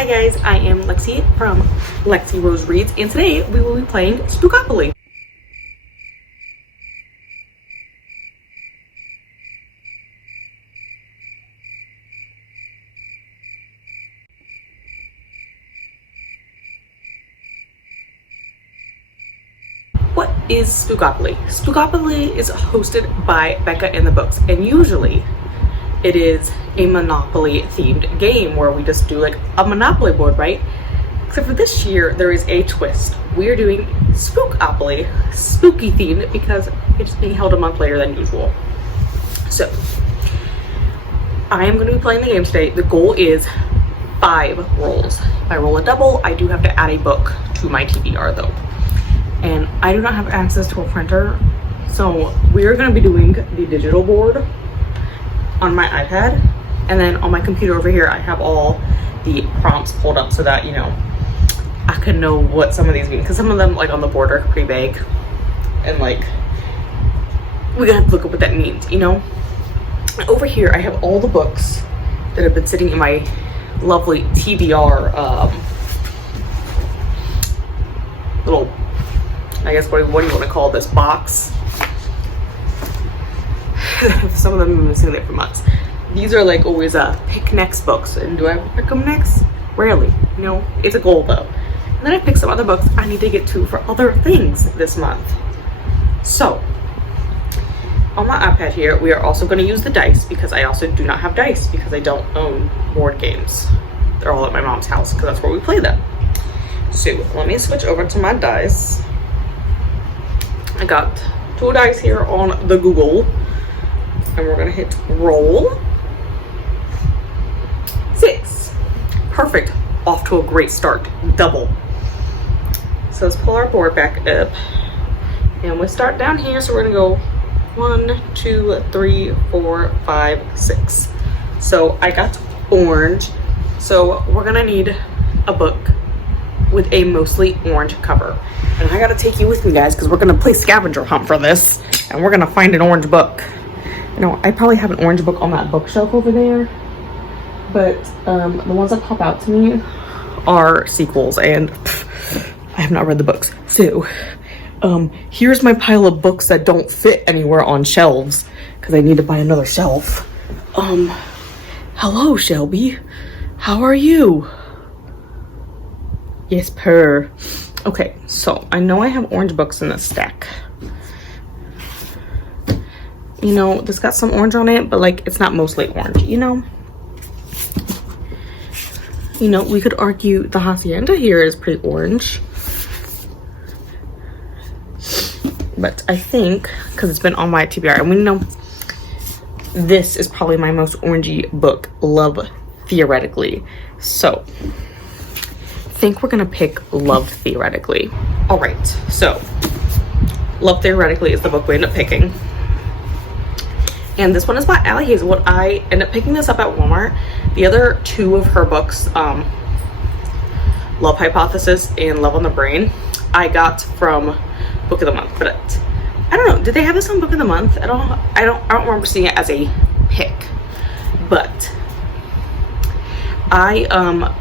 Hi guys, I am Lexi from Lexi Rose Reads, and today we will be playing Spookopoly. What is Spookopoly? Spookopoly is hosted by Becca in the Books, and usually it is a Monopoly themed game where we just do like a Monopoly board, right? Except for this year, there is a twist. We are doing Spookopoly, spooky themed, because it's being held a month later than usual. So, I am going to be playing the game today. The goal is 5 rolls. If I roll a double, I do have to add a book to my TBR though. And I do not have access to a printer, so we're going to be doing the digital board on my iPad, and then on my computer over here I have all the prompts pulled up so that, you know, I can know what some of these mean, because some of them like on the board are pretty vague and like we gotta look up what that means, you know. Over here I have all the books that have been sitting in my lovely TBR little, I guess, what do you want to call this, box. Some of them have been sitting there for months. These are like always pick next books, and do I pick them next? Rarely, you know. It's a goal though. And then I pick some other books I need to get to for other things this month. So on my iPad here, we are also going to use the dice, because I also do not have dice because I don't own board games. They're all at my mom's house because that's where we play them. So let me switch over to my dice. I got 2 dice here on the Google, and we're gonna hit roll. 6. Perfect. Off to a great start. Double. So let's pull our board back up, and we start down here. So we're gonna go 1, 2, 3, 4, 5, 6. So I got orange. So we're gonna need a book with a mostly orange cover. And I gotta take you with me, guys, because we're gonna play scavenger hunt for this, and we're gonna find an orange book. You know, I probably have an orange book on that bookshelf over there, but the ones that pop out to me are sequels, and I have not read the books. So here's my pile of books that don't fit anywhere on shelves because I need to buy another shelf. Hello, Shelby. How are you? Yes, purr. Okay, so I know I have orange books in this stack. You know, this got some orange on it, but like it's not mostly orange, you know? You know, we could argue the hacienda here is pretty orange. But I think, because it's been on my TBR, and we know this is probably my most orangey book, Love Theoretically. So I think we're gonna pick Love Theoretically. All right, so Love Theoretically is the book we end up picking. And this one is by Ellie Hazelwood. I ended up picking this up at Walmart. The other 2 of her books, Love Hypothesis and Love on the Brain, I got from Book of the Month. But I don't know, did they have this on Book of the Month? I don't remember seeing it as a pick. But I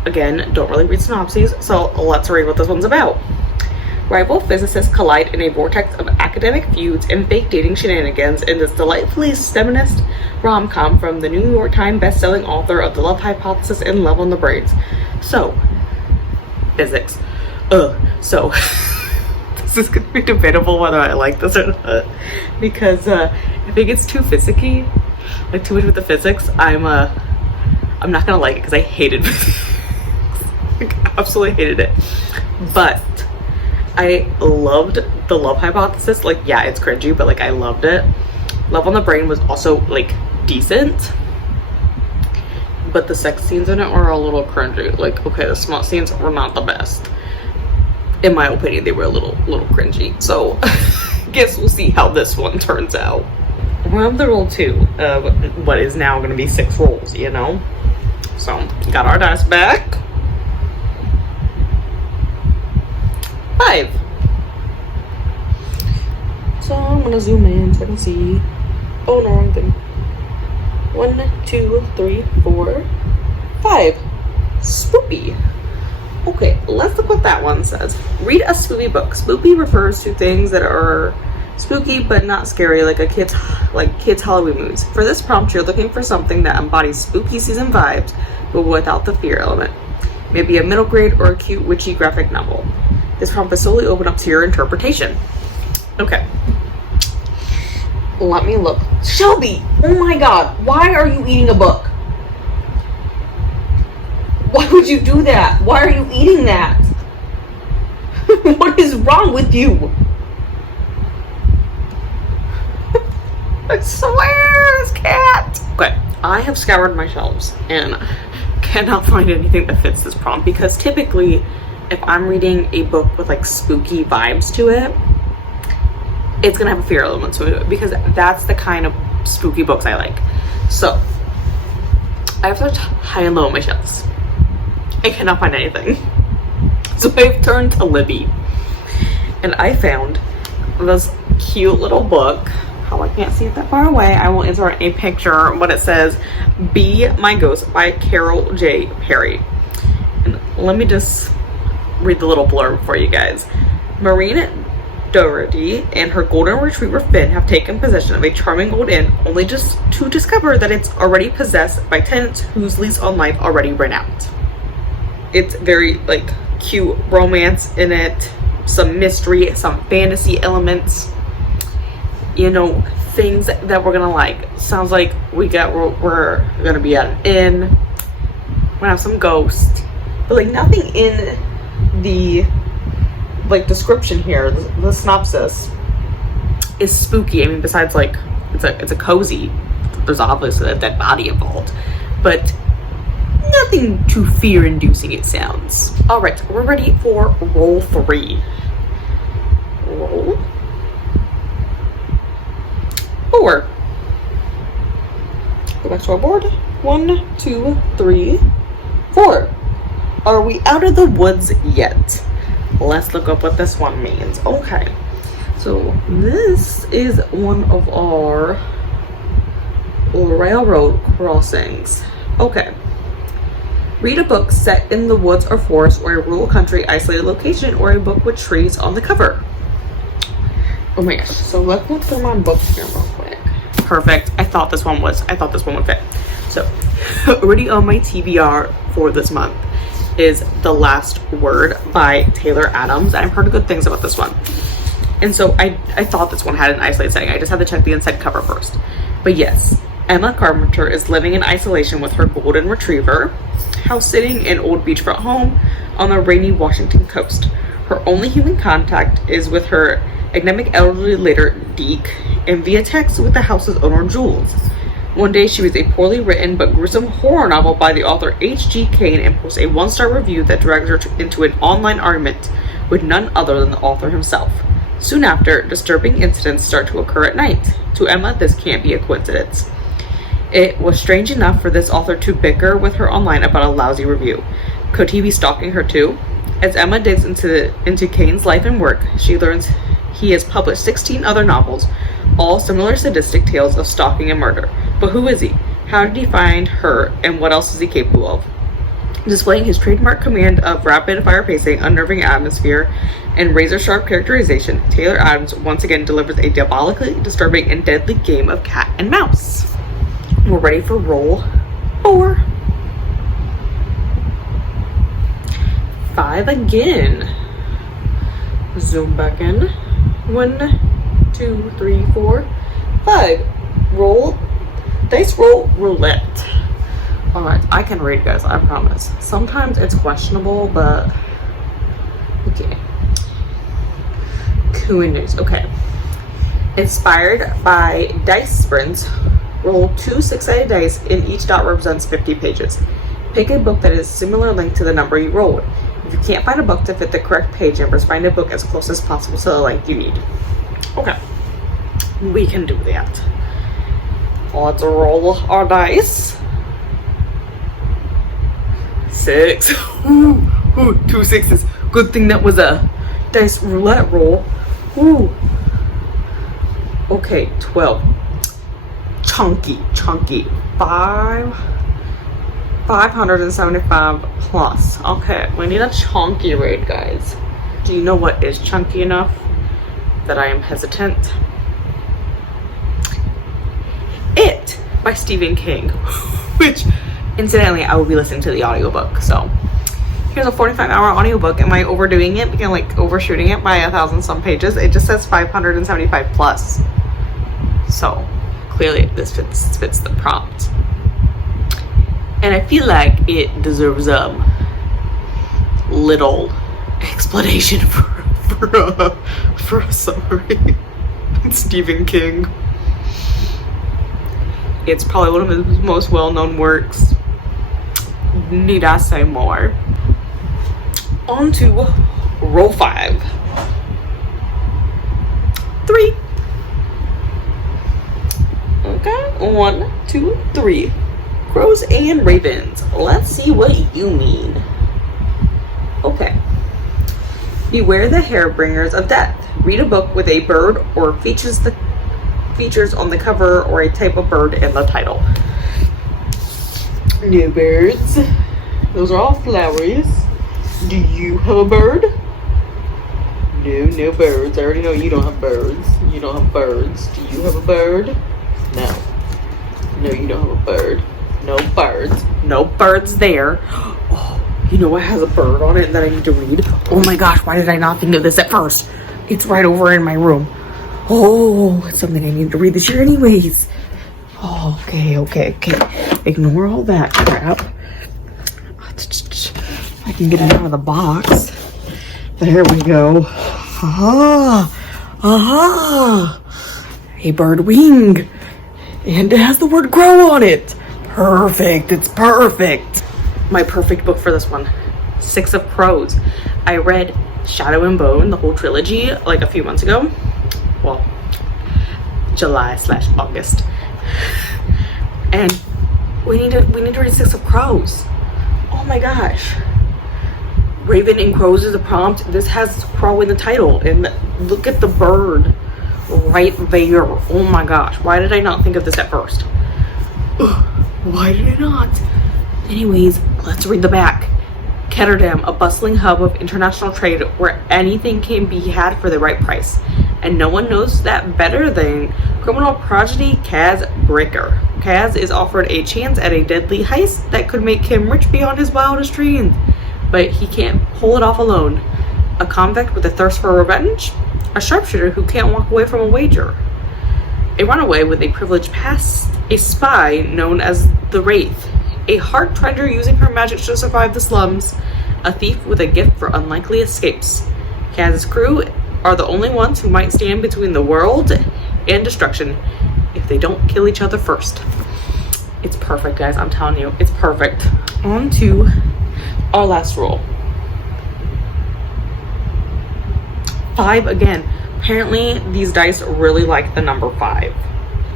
again don't really read synopses, so let's read what this one's about. Rival physicists collide in a vortex of academic feuds and fake dating shenanigans in this delightfully feminist rom-com from the New York Times best-selling author of The Love Hypothesis and Love on the Brains. So, physics. So, this is going to be debatable whether I like this or not, because if it gets too physicky, like too much with the physics, I'm not going to like it because I hated physics. Like, absolutely hated it. But I loved The Love Hypothesis. Like, yeah, it's cringy, but like I loved it. Love on the Brain was also like decent, but the sex scenes in it were a little cringy. Like, okay, the smut scenes were not the best. In my opinion, they were a little cringy. So guess we'll see how this one turns out. We're on the roll 2 of what is now going to be 6 rolls, you know? So got our dice back. 5. So I'm gonna zoom in so I can see. Oh no, wrong thing. 1, 2, 3, 4, 5. Spoopy. Okay, let's look what that one says. Read a spoopy book. Spoopy refers to things that are spooky but not scary, like kids Halloween movies. For this prompt, you're looking for something that embodies spooky season vibes but without the fear element. Maybe a middle grade or a cute witchy graphic novel. This prompt is solely open up to your interpretation. Okay. Let me look. Shelby! Oh my god, why are you eating a book? Why would you do that? Why are you eating that? What is wrong with you? I swear, this cat. Okay, I have scoured my shelves and cannot find anything that fits this prompt, because typically if I'm reading a book with like spooky vibes to it, it's gonna have a fear element to it, because that's the kind of spooky books I like. So I have searched high and low on my shelves. I cannot find anything. So I've turned to Libby and I found this cute little book. How I can't see it that far away. I will insert a picture, but it says Be My Ghost by Carol J. Perry. And let me just read the little blurb for you guys. Marine Doherty and her golden retriever Finn have taken possession of a charming old inn, only just to discover that it's already possessed by tenants whose lease on life already ran out. It's very like cute romance in it, some mystery, some fantasy elements, you know, things that we're gonna like. Sounds like we're gonna be at an inn, we're gonna have some ghosts, but like nothing in the like description here, the synopsis is spooky. I mean, besides like it's a cozy, there's obviously a dead body involved, but nothing too fear-inducing, it sounds. All right, we're ready for roll 3. Roll 4. Go back to our board. 1, 2, 3, 4. Are we out of the woods yet? Let's look up what this one means. Okay, so this is one of our railroad crossings. Okay. Read a book set in the woods or forest or a rural country isolated location, or a book with trees on the cover. Oh my gosh, so let's look through my books here real quick. Perfect. I thought this one would fit. So already on my TBR for this month is The Last Word by Taylor Adams. I've heard good things about this one. And so I thought this one had an isolated setting. I just had to check the inside cover first. But yes, Emma Carpenter is living in isolation with her golden retriever, house sitting in old beachfront home on the rainy Washington coast. Her only human contact is with her enigmatic elderly later Deke, and via text with the house's owner Jules. One day she reads a poorly written but gruesome horror novel by the author H.G. Cain and posts a 1-star review that drags her into an online argument with none other than the author himself. Soon after, disturbing incidents start to occur at night. To Emma, this can't be a coincidence. It was strange enough for this author to bicker with her online about a lousy review. Could he be stalking her too? As Emma digs into Cain's life and work, she learns he has published 16 other novels, all similar sadistic tales of stalking and murder. But who is he? How did he find her, and what else is he capable of? Displaying his trademark command of rapid-fire pacing, unnerving atmosphere, and razor-sharp characterization, Taylor Adams once again delivers a diabolically disturbing and deadly game of cat and mouse. We're ready for roll 4. 5 again. Zoom back in. 1, 2, 3, 4, 5. Dice roll roulette. Alright, I can read, guys, I promise. Sometimes it's questionable, but okay. Queen news. Okay. Inspired by dice sprints, roll 2 6-sided dice, and each dot represents 50 pages. Pick a book that is similar length to the number you rolled. If you can't find a book to fit the correct page numbers, find a book as close as possible to the length you need. Okay, we can do that. Let's roll our dice. 6. Ooh, 2 6s. Good thing that was a dice roulette roll. Ooh. Okay, 12. Chunky. 5, 575 plus. Okay, we need a chunky read, guys. Do you know what is chunky enough that I am hesitant? It by Stephen King, which incidentally I will be listening to the audiobook. So here's a 45-hour audiobook. Am I overdoing it? Because like overshooting it by 1,000 some pages. It just says 575 plus. So clearly this fits the prompt. And I feel like it deserves a little explanation for a summary. Stephen King. It's probably one of his most well-known works. Need I say more? On to row 5. 3. Okay, 1, 2, 3. Crows and ravens. Let's see what you mean. Okay. Beware the harbingers of death. Read a book with a bird or features on the cover or a type of bird in the title. No birds. Those are all flowers. Do you have a bird? No birds. I already know you don't have birds. You don't have birds. Do you have a bird? No. No, you don't have a bird. No birds. No birds there. Oh, you know what has a bird on it that I need to read? Oh my gosh, why did I not think of this at first? It's right over in my room. Oh, it's something I need to read this year anyways. Oh, okay. Ignore all that crap. I can get it out of the box. There we go. Aha! A bird wing. And it has the word grow on it. Perfect. It's perfect. My perfect book for this one. 6 of Crows. I read Shadow and Bone, the whole trilogy, like a few months ago. Well, July/August. And we need to read 6 of Crows. Oh my gosh. Raven and Crows is a prompt. This has crow in the title. And look at the bird right there. Oh my gosh. Why did I not think of this at first? Ugh, why did I not? Anyways, let's read the back. Ketterdam, a bustling hub of international trade where anything can be had for the right price. And no one knows that better than criminal prodigy Kaz Breaker. Kaz is offered a chance at a deadly heist that could make him rich beyond his wildest dreams. But he can't pull it off alone. A convict with a thirst for revenge? A sharpshooter who can't walk away from a wager. A runaway with a privileged past? A spy known as the Wraith? A heart treasure using her magic to survive the slums? A thief with a gift for unlikely escapes? Kaz's crew are the only ones who might stand between the world and destruction if they don't kill each other first. It's perfect, guys. I'm telling you, it's perfect. On to our last roll. 5 again. Apparently, these dice really like the number 5,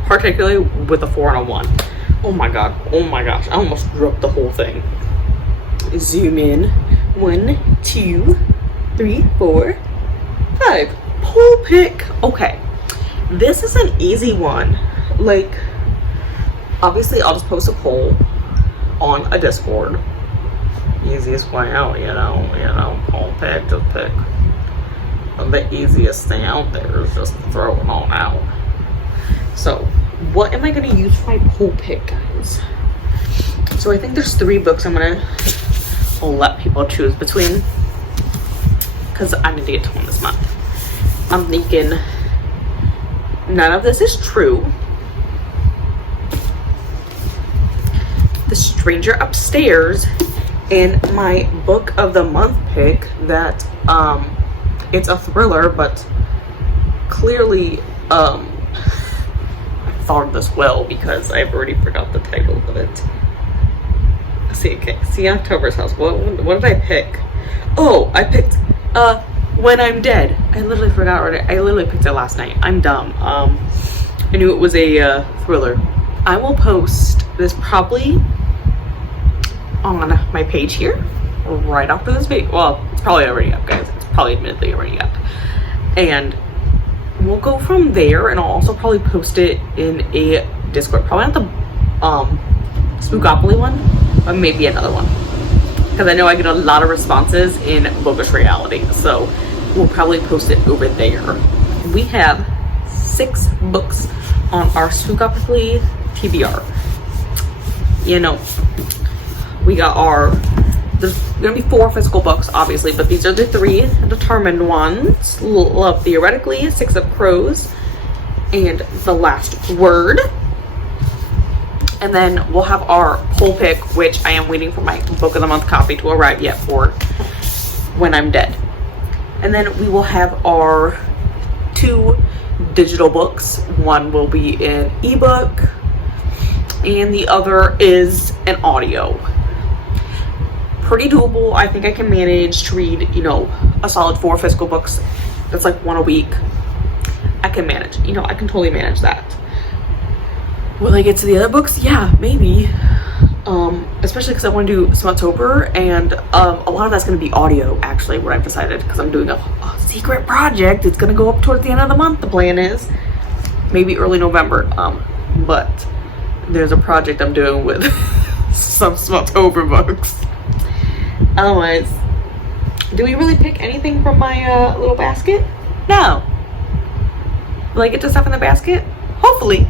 particularly with a 4 and a 1. Oh my god. Oh my gosh. I almost dropped the whole thing. Zoom in. 1, 2, 3, 4, 5. Poll pick. Okay. This is an easy one. Like, obviously, I'll just post a poll on a Discord. Easiest way out, you know, poll pick, just pick. The easiest thing out there is just throw it on out. So, what am I going to use for my poll pick, guys? So, I think there's 3 books I'm going to let people choose between, because I need to get to one this month. I'm thinking none of this is true. The Stranger Upstairs, and my book of the month pick that it's a thriller, but clearly I thought of this well because I've already forgot the title of it. See October's House. What did I pick? Oh, I picked When I'm Dead. I literally forgot already. I literally picked it last night. I'm dumb. I knew it was a thriller. I will post this probably on my page here right after this video. Well, it's probably already up, guys. It's probably admittedly already up. And we'll go from there, and I'll also probably post it in a Discord. Probably not the Spookopoly one, but maybe another one. Because I know I get a lot of responses in Bogus Reality, so we'll probably post it over there. We have 6 books on our Spookopoly TBR. You know, we got there's gonna be 4 physical books, obviously, but these are the 3 determined ones. Love Theoretically, 6 of Crows, and The Last Word. And then we'll have our poll pick, which I am waiting for my book of the month copy to arrive yet for when I'm dead. And then we will have our 2 digital books. One will be an ebook and the other is an audio. Pretty doable. I think I can manage to read, you know, a solid 4 physical books. That's like 1 a week. I can manage, you know, I can totally manage that. Will I get to the other books? Yeah, maybe. Especially because I want to do Smuttober, and a lot of that's going to be audio, actually, what I've decided, because I'm doing a secret project. It's going to go up towards the end of the month, the plan is. Maybe early November. But there's a project I'm doing with some Smuttober books. Otherwise, do we really pick anything from my little basket? No. Will I get to stuff in the basket? Hopefully.